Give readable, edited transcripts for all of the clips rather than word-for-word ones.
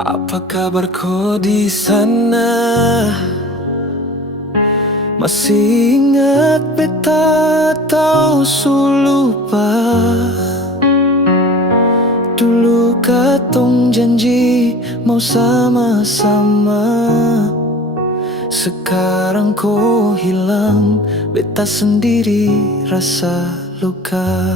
Apa kabar kau di sana? Masih ingat beta atau su lupa? Dulu katong janji mau sama-sama. Sekarang kau hilang, beta sendiri rasa luka.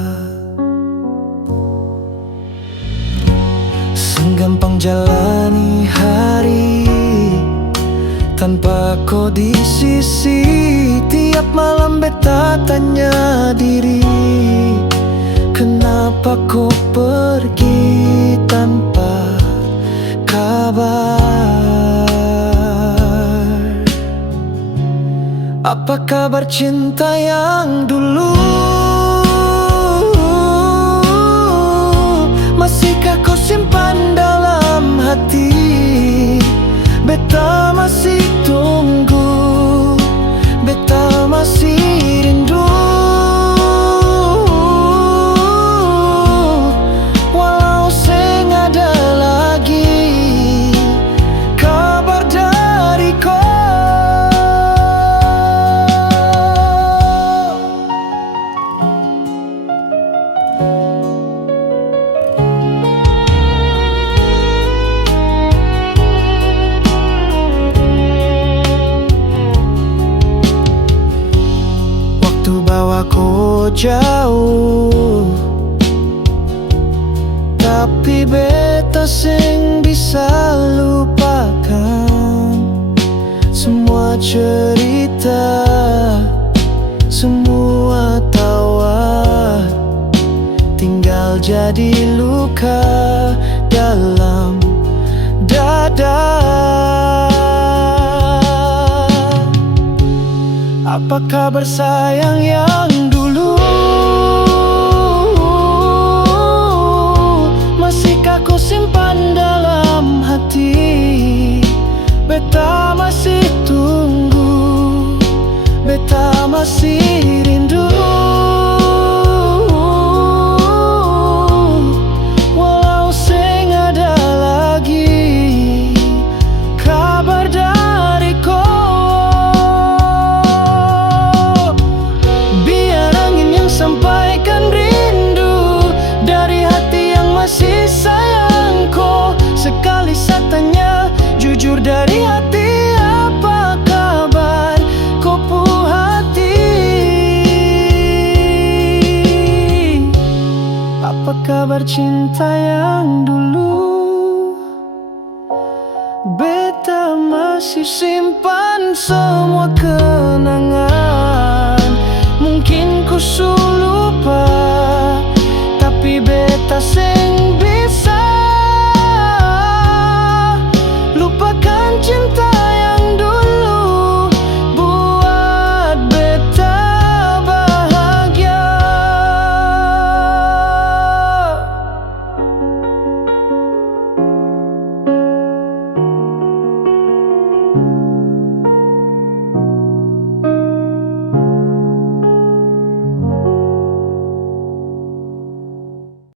Gampang jalani hari tanpa kau di sisi. Tiap malam beta tanya diri, kenapa kau pergi tanpa kabar? Apa kabar cinta yang dulu? Masihkah kau simpan dalam hati? Beta masih tunggu, beta masih rindu. Walau seng ada lagi kabar dari kau. Bawa kau jauh, tapi beta seng bisa lupakan semua cerita, semua tawa, tinggal jadi luka dalam dada. Apa kabar sayang yang dulu? Masihkah kau simpan dalam hati? Beta masih tunggu, beta masih rindu. Walau seng ada lagi kabar dari kau. Sampaikan rindu dari hati yang masih sayang kau. Sekali saya tanya jujur dari hati, apa kabar kau pu hati? Apa kabar cinta yang dulu? Beta masih simpan semua kenangan. Mungkin ku